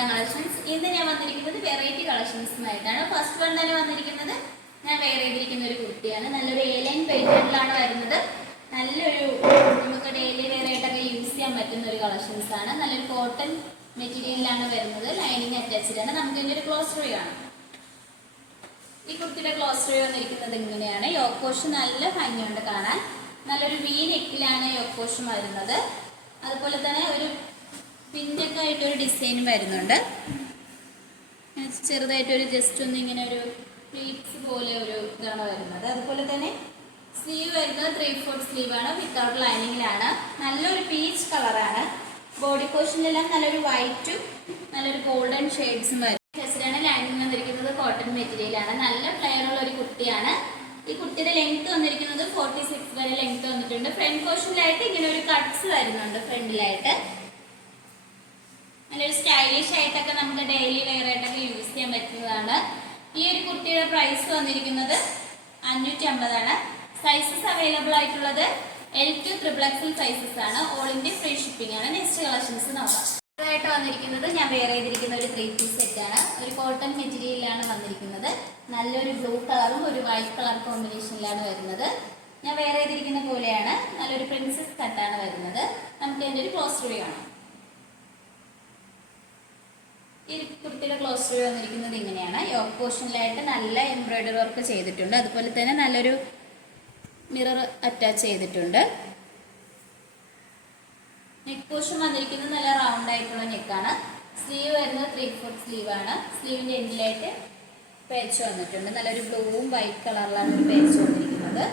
Moda collections. In the name of the variety collections. First one ഞാൻ wear ചെയ്തിരിക്കുന്ന ഒരു കുർത്തിയാണ്. നല്ലൊരു A-line പാറ്റേണിലാണ് വരുന്നത്. നല്ലൊരു നമുക്ക് ഡെയിലി വെയർ ആയിട്ടൊക്കെ യൂസ് ചെയ്യാൻ പറ്റുന്ന ഒരു കളക്ഷൻസ് ആണ്. നല്ലൊരു കോട്ടൺ മെറ്റീരിയലിലാണ് വരുന്നത്. ലൈനിങ് അറ്റാച്ച്ഡ് ആണ്. നമുക്ക് ഇതിന്റെ ഒരു ക്ലോസ് റിവ്യൂ കാണാം. ഈ കുർത്തിയുടെ ക്ലോസ് റിവ്യൂ വന്നിരിക്കുന്നത് ഇങ്ങനെയാണ്. യോക്ക് പോർഷൻ നല്ല ഭംഗിയുണ്ട് കാണാൻ. നല്ലൊരു വി നെക്കിലാണ് യോക്ക് പോർഷൻ വരുന്നത്. അതുപോലെ തന്നെ ഒരു പിന്നൊക്കെ ആയിട്ടൊരു ഡിസൈനും വരുന്നുണ്ട്. ചെറുതായിട്ടൊരു ജസ്റ്റ് ഒന്ന് ഇങ്ങനെ ഒരു പ്ലീറ്റ്സ് പോലെ ഒരു ഇതാണ് വരുന്നത്. അതുപോലെ തന്നെ സ്ലീവ് വരുന്നത് 3/4 സ്ലീവ് ആണ്. വിത്തൗട്ട് ലൈനിങ്ങിലാണ്. നല്ലൊരു പീച്ച് കളറാണ്. ബോഡി പോർഷനിലെല്ലാം നല്ലൊരു വൈറ്റും നല്ലൊരു ഗോൾഡൻ ഷെയ്ഡ്സും വരും. ചെസ്റ്റിലാണ് ലൈനിങ് വന്നിരിക്കുന്നത്. കോട്ടൺ മെറ്റീരിയലാണ്. നല്ല ഫ്ലെയർ ഉള്ള ഒരു കുർത്തിയാണ്. ഈ കുർത്തിയുടെ ലെങ്ത് വന്നിരിക്കുന്നത് 46 വരെ ലെങ്ത് വന്നിട്ടുണ്ട്. ഫ്രണ്ട് പോർഷനിലായിട്ട് ഇങ്ങനെ ഒരു കട്ട്സ് വരുന്നുണ്ട്. ഫ്രണ്ടിലായിട്ട് നല്ലൊരു സ്റ്റൈലിഷ് ആയിട്ടൊക്കെ നമുക്ക് ഡെയിലി വെയർ ആയിട്ടൊക്കെ യൂസ് ചെയ്യാൻ പറ്റുന്നതാണ്. ഈ ഒരു കുർത്തിയുടെ പ്രൈസ് വന്നിരിക്കുന്നത് 550 ആണ്. സൈസസ് അവൈലബിൾ ആയിട്ടുള്ളത് L2 XXL സൈസസ് ആണ്. ഓൾ ഇന്ത്യ ഫ്രീ ഷിപ്പിംഗ് ആണ്. നെക്സ്റ്റ് കളക്ഷൻസ് നോക്കാം. ആയിട്ട് വന്നിരിക്കുന്നത് ഞാൻ വെയർ ചെയ്തിരിക്കുന്ന ഒരു 3 പീസ് സെറ്റ് ആണ്. ഒരു കോട്ടൺ മെറ്റീരിയലാണ് വന്നിരിക്കുന്നത്. നല്ലൊരു ബ്ലൂ കളറും ഒരു വൈറ്റ് കളർ കോമ്പിനേഷനിലാണ് വരുന്നത്. ഞാൻ വെയർ ചെയ്തിരിക്കുന്ന പോലെയാണ്. നല്ലൊരു പ്രിൻസസ് കട്ടാണ് വരുന്നത്. നമുക്ക് ഇതിന്റെ ഒരു ക്ലോസ് റിവ്യൂ കാണാം. ഈ കുർത്തിയുടെ ക്ലോസ് റിവ്യൂ വന്നിരിക്കുന്നത് ഇങ്ങനെയാണ്. യോക്ക് പോർഷനിലായിട്ട് നല്ല എംബ്രോയിഡറി വർക്ക് ചെയ്തിട്ടുണ്ട്. അതുപോലെ തന്നെ നല്ലൊരു മിറർ അറ്റാച്ച് ചെയ്തിട്ടുണ്ട്. നെക്ക് പോർഷൻ വന്നിരിക്കുന്നത് നല്ല റൗണ്ട് ആയിട്ടുള്ള നെക്കാണ്. സ്ലീവ് വരുന്നത് 3/4 സ്ലീവ് ആണ്. സ്ലീവിന്റെ എൻഡിലായിട്ട് പേച്ച് വന്നിട്ടുണ്ട്. നല്ലൊരു ബ്ലൂവും വൈറ്റ് കളറിലാണ് ഒരു പേച്ച് വന്നിരിക്കുന്നത്.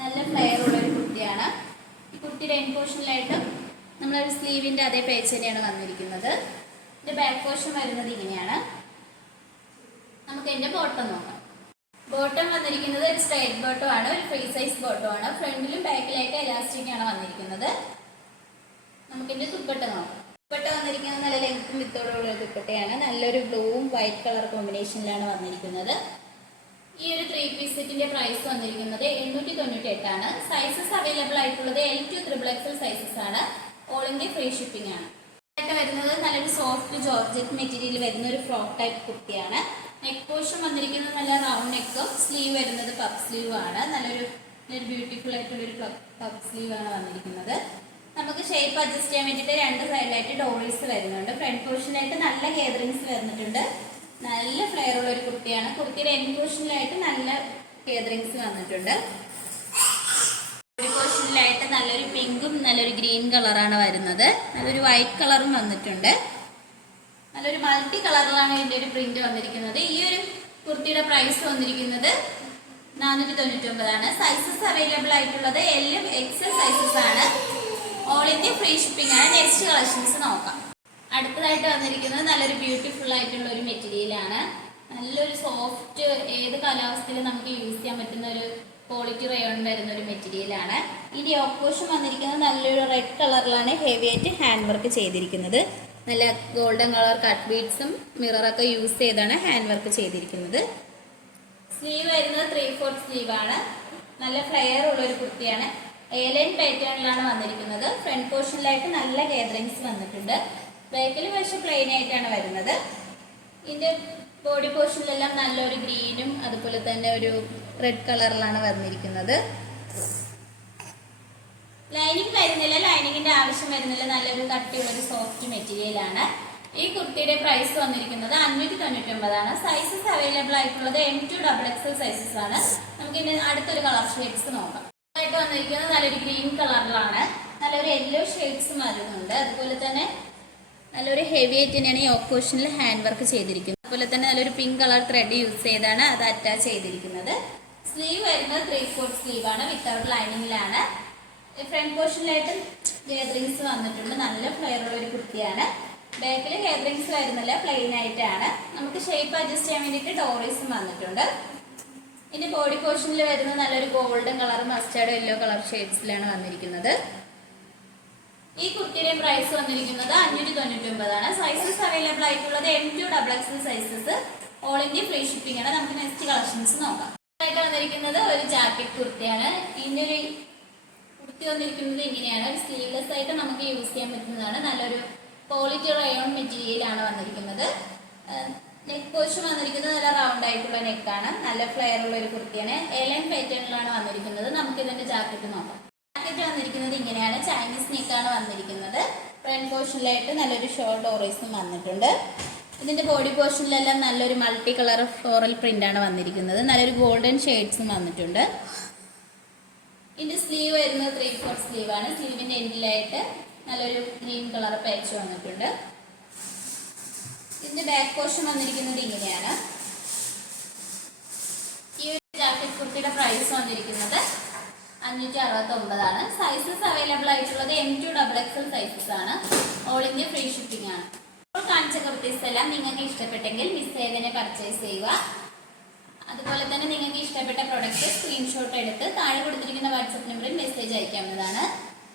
നല്ല ഫ്ലെയർ ഉള്ള ഒരു കുർത്തിയാണ്. ഈ കുർത്തിയുടെ എൻഡ് പോർഷനിലായിട്ട് നമ്മളൊരു സ്ലീവിന്റെ അതേ പേച്ച് തന്നെയാണ് വന്നിരിക്കുന്നത്. ഇതിന്റെ ബാക്ക് പോർഷൻ വരുന്നത് ഇങ്ങനെയാണ്. നമുക്ക് ഇതിന്റെ ബോട്ടം നോക്കാം. ബോട്ടം വന്നിരിക്കുന്നത് ഒരു സ്ട്രൈറ്റ് ബോട്ടം ആണ്. ഒരു ഫ്രീ സൈസ് ബോട്ടം ആണ്. ഫ്രണ്ടിലും ബാക്കിലായിട്ട് എലാസ്റ്റിക് ആണ് വന്നിരിക്കുന്നത്. നമുക്ക് ഇതിന്റെ ദുപ്പട്ട നോക്കാം. ദുപ്പട്ട വന്നിരിക്കുന്നത് നല്ല ലെങ്ത്തും വിത്തോടുള്ള ദുപ്പട്ടയാണ്. നല്ലൊരു ബ്ലൂവും വൈറ്റ് കളർ കോമ്പിനേഷനിലാണ് വന്നിരിക്കുന്നത്. ഈ ഒരു 3 പീസ് സെറ്റിന്റെ പ്രൈസ് വന്നിരിക്കുന്നത് 898 ആണ്. സൈസസ് അവൈലബിൾ ആയിട്ടുള്ളത് L2 XXL സൈസസ് ആണ്. ഓൾ ഇന്ത്യ ഫ്രീ ഷിപ്പിംഗ് ആണ്. വരുന്നത് നല്ലൊരു സോഫ്റ്റ് ജോർജറ്റ് മെറ്റീരിയൽ വരുന്ന ഒരു ഫ്രോക്ക് ടൈപ്പ് കുർത്തിയാണ്. നെക്ക് പോർഷൻ വന്നിരിക്കുന്നത് നല്ല റൗണ്ട് നെക്കും. സ്ലീവ് വരുന്നത് പഫ് സ്ലീവ് ആണ്. നല്ലൊരു ബ്യൂട്ടിഫുൾ ആയിട്ടുള്ള ഒരു പഫ് സ്ലീവ് ആണ് വന്നിരിക്കുന്നത്. നമുക്ക് ഷേപ്പ് അഡ്ജസ്റ്റ് ചെയ്യാൻ വേണ്ടിയിട്ട് രണ്ട് സൈഡിലായിട്ട് ഡോറീസ് വരുന്നുണ്ട്. ഫ്രണ്ട് പോർഷനിലായിട്ട് നല്ല ഗേദറിങ്സ് വരുന്നിട്ടുണ്ട്. നല്ല ഫ്ലെയർ ഉള്ള ഒരു കുർത്തിയാണ്. കുർത്തിയുടെ എൻഡ് പോർഷനിലായിട്ട് നല്ല ഗേദറിങ്സ് വന്നിട്ടുണ്ട്. പോർഷനിലായിട്ട് നല്ലൊരു പിങ്കും നല്ലൊരു ഗ്രീൻ കളറാണ് വരുന്നത്. നല്ലൊരു വൈറ്റ് കളറും വന്നിട്ടുണ്ട്. നല്ലൊരു മൾട്ടി കളറിലാണ് ഇതിന്റെ ഒരു പ്രിന്റ് വന്നിരിക്കുന്നത്. ഈ ഒരു കുർത്തിയുടെ പ്രൈസ് വന്നിരിക്കുന്നത് 499 ആണ്. സൈസസ് അവൈലബിൾ ആയിട്ടുള്ളത് L XL സൈസസ് ആണ്. ഓൾ ഇന്ത്യ ഫ്രീ ഷിപ്പിംഗ് ആണ്. നെക്സ്റ്റ് കളക്ഷൻസ് നോക്കാം. അടുത്തതായിട്ട് വന്നിരിക്കുന്നത് നല്ലൊരു ബ്യൂട്ടിഫുൾ ആയിട്ടുള്ള ഒരു മെറ്റീരിയൽ ആണ്. നല്ലൊരു സോഫ്റ്റ്, ഏത് കാലാവസ്ഥയിലും നമുക്ക് യൂസ് ചെയ്യാൻ പറ്റുന്ന ഒരു ക്വാളിറ്റി റയോൺ വരുന്ന ഒരു മെറ്റീരിയൽ ആണ്. ഇതിന്റെ യോക്ക് പോർഷൻ വന്നിരിക്കുന്നത് നല്ലൊരു റെഡ് കളറിലാണ് ഹെവി ആയിട്ട് ഹാൻഡ് വർക്ക് ചെയ്തിരിക്കുന്നത്. നല്ല ഗോൾഡൻ കളർ കട്ട് ബീഡ്സും മിററൊക്കെ യൂസ് ചെയ്താണ് ഹാൻഡ് വർക്ക് ചെയ്തിരിക്കുന്നത്. സ്ലീവ് വരുന്നത് 3/4 സ്ലീവ് ആണ്. നല്ല ഫ്ലെയർ ഉള്ള ഒരു കുർത്തിയാണ്. A-line പാറ്റേണിലാണ് വന്നിരിക്കുന്നത്. ഫ്രണ്ട് പോർഷനിലായിട്ട് നല്ല ഗേദറിങ്സ് വന്നിട്ടുണ്ട്. ബാക്കിൽ പക്ഷേ പ്ലെയിൻ ആയിട്ടാണ് വരുന്നത്. ഇതിന്റെ ബോഡി പോർഷനിലെല്ലാം നല്ലൊരു ഗ്രീനും അതുപോലെ തന്നെ ഒരു റെഡ് കളറിലാണ് വന്നിരിക്കുന്നത്. ലൈനിങ് വരുന്നില്ല. ലൈനിങ്ങിന്റെ ആവശ്യം വരുന്നില്ല. നല്ലൊരു കട്ടിയുള്ളൊരു സോഫ്റ്റ് മെറ്റീരിയൽ ആണ്. ഈ കുർത്തിയുടെ പ്രൈസ് വന്നിരിക്കുന്നത് 599 ആണ്. സൈസസ് അവൈലബിൾ ആയിട്ടുള്ളത് M2 XXL സൈസസ് ആണ്. നമുക്ക് ഇനി അടുത്തൊരു കളർ ഷെയ്ഡ്സ് നോക്കാം. ആയിട്ട് വന്നിരിക്കുന്നത് നല്ലൊരു ഗ്രീൻ കളറിലാണ്. നല്ലൊരു യെല്ലോ ഷെയ്ഡ്സും വരുന്നുണ്ട്. അതുപോലെ തന്നെ നല്ലൊരു ഹെവി ആയിട്ട് തന്നെയാണ് യോക്ക് പോർഷനിൽ ഹാൻഡ് വർക്ക് ചെയ്തിരിക്കുന്നത്. അതുപോലെ തന്നെ നല്ലൊരു പിങ്ക് കളർ ത്രെഡ് യൂസ് ചെയ്താണ് അത് അറ്റാച്ച് ചെയ്തിരിക്കുന്നത്. സ്ലീവ് വരുന്നത് 3/4 സ്ലീവ് ആണ്. വിത്തൗട്ട് ലൈനിങ്ങിലാണ്. ഫ്രണ്ട് പോർഷനിലായിട്ട് ഗേദറിങ്സ് വന്നിട്ടുണ്ട്. നല്ല ഫ്ലെയർ ഉള്ള ഒരു കുർത്തിയാണ്. ബാക്കിൽ ഗേദറിങ്സ് വരുന്നില്ല. പ്ലെയിൻ ആയിട്ടാണ്. നമുക്ക് ഷേപ്പ് അഡ്ജസ്റ്റ് ചെയ്യാൻ വേണ്ടിയിട്ട് ഡോറീസും വന്നിട്ടുണ്ട്. ഇതിന്റെ ബോഡി പോർഷനിൽ വരുന്നത് നല്ലൊരു golden colour mustard yellow colour ഷെയ്ഡ്സിലാണ് വന്നിരിക്കുന്നത്. ഈ കുർത്തിയുടെ പ്രൈസ് വന്നിരിക്കുന്നത് 599 ആണ്. സൈസസ് അവൈലബിൾ ആയിട്ടുള്ളത് M2 XXL sizes. All India free shipping ആണ്. നമുക്ക് നെക്സ്റ്റ് കളക്ഷൻസ് നോക്കാം. ആയിട്ട് വന്നിരിക്കുന്നത് ഒരു ജാക്കറ്റ് കുർത്തിയാണ്. ഇതിന്റെ ഒരു കുർത്തി വന്നിരിക്കുന്നത് ഇങ്ങനെയാണ്. ഒരു സ്ലീവ്ലെസ് ആയിട്ട് നമുക്ക് യൂസ് ചെയ്യാൻ പറ്റുന്നതാണ്. നല്ലൊരു ക്വാളിറ്റി റയോൺ മെറ്റീരിയലാണ് വന്നിരിക്കുന്നത്. നെക്ക് പോർഷൻ വന്നിരിക്കുന്നത് നല്ല റൗണ്ട് ആയിട്ടുള്ള നെക്കാണ്. നല്ല ഫ്ലെയർ ഉള്ള ഒരു കുർത്തിയാണ്. എലൈൻ പാറ്റേണിലാണ് വന്നിരിക്കുന്നത്. നമുക്ക് ഇതിന്റെ ജാക്കറ്റ് നോക്കാം. ജാക്കറ്റ് വന്നിരിക്കുന്നത് ഇങ്ങനെയാണ്. ചൈനീസ് നെക്കാണ് വന്നിരിക്കുന്നത്. ഫ്രണ്ട് പോർഷനിലായിട്ട് നല്ലൊരു ഷോൾ ഡോറീസും വന്നിട്ടുണ്ട്. ഇതിന്റെ ബോഡി പോർഷനിലെല്ലാം നല്ലൊരു മൾട്ടി കളർ ഫ്ലോറൽ പ്രിന്റ് ആണ് വന്നിരിക്കുന്നത്. നല്ലൊരു ഗോൾഡൻ ഷെയ്ഡ്സും വന്നിട്ടുണ്ട്. ഇതിന്റെ സ്ലീവ് വരുന്നത് 3/4 സ്ലീവ് ആണ്. സ്ലീവിന്റെ എൻഡിലായിട്ട് നല്ലൊരു ഗ്രീൻ കളർ പാച്ച് വന്നിട്ടുണ്ട്. ഇതിന്റെ ബാക്ക് പോർഷൻ വന്നിരിക്കുന്നത് ഇങ്ങനെയാണ്. ഈ ഒരു ജാക്കറ്റ് കുർത്തിയുടെ പ്രൈസ് വന്നിരിക്കുന്നത് 569 ആണ്. സൈസസ് അവൈലബിൾ ആയിട്ടുള്ളത് M2 XXL സൈസസ് ആണ്. ഓൾ ഇന്ത്യ ഫ്രീ ഷിപ്പിംഗ് ആണ്. ഇപ്പോൾ കാണിച്ച കുർത്തീസ് എല്ലാം നിങ്ങൾക്ക് ഇഷ്ടപ്പെട്ടെങ്കിൽ മിസ് ചെയ്തതിനെ പർച്ചേസ് ചെയ്യുക. അതുപോലെ തന്നെ നിങ്ങൾക്ക് ഇഷ്ടപ്പെട്ട പ്രൊഡക്റ്റ് സ്ക്രീൻഷോട്ട് എടുത്ത് താഴെ കൊടുത്തിരിക്കുന്ന വാട്സപ്പ് നമ്പറിൽ മെസ്സേജ് അയക്കാവുന്നതാണ്.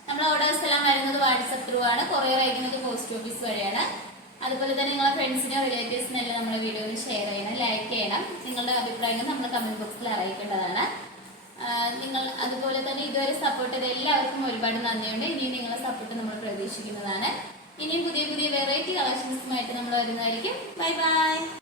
നമ്മൾ ഓർഡേഴ്സ് എല്ലാം വരുന്നത് വാട്സപ്പ് ത്രൂ ആണ്. കൊറിയർ അയക്കുന്നത് പോസ്റ്റ് ഓഫീസ് വഴിയാണ്. അതുപോലെ തന്നെ നിങ്ങളുടെ ഫ്രണ്ട്സിനോ റിലേറ്റീവ്സിനോ എല്ലാം നമ്മുടെ വീഡിയോയിൽ ഷെയർ ചെയ്യണം, ലൈക്ക് ചെയ്യണം. നിങ്ങളുടെ അഭിപ്രായങ്ങൾ നമ്മൾ കമന്റ് ബോക്സിൽ അറിയിക്കേണ്ടതാണ്. നിങ്ങൾ അതുപോലെ തന്നെ ഇതുവരെ സപ്പോർട്ട് ചെയ്ത എല്ലാവർക്കും ഒരുപാട് നന്ദിയുണ്ട്. ഇനിയും നിങ്ങളെ സപ്പോർട്ട് നമ്മൾ പ്രതീക്ഷിക്കുന്നതാണ്. ഇനിയും പുതിയ പുതിയ വെറൈറ്റി കളക്ഷൻസുമായിട്ട് നമ്മൾ വരുന്നതായിരിക്കും. Bye bye.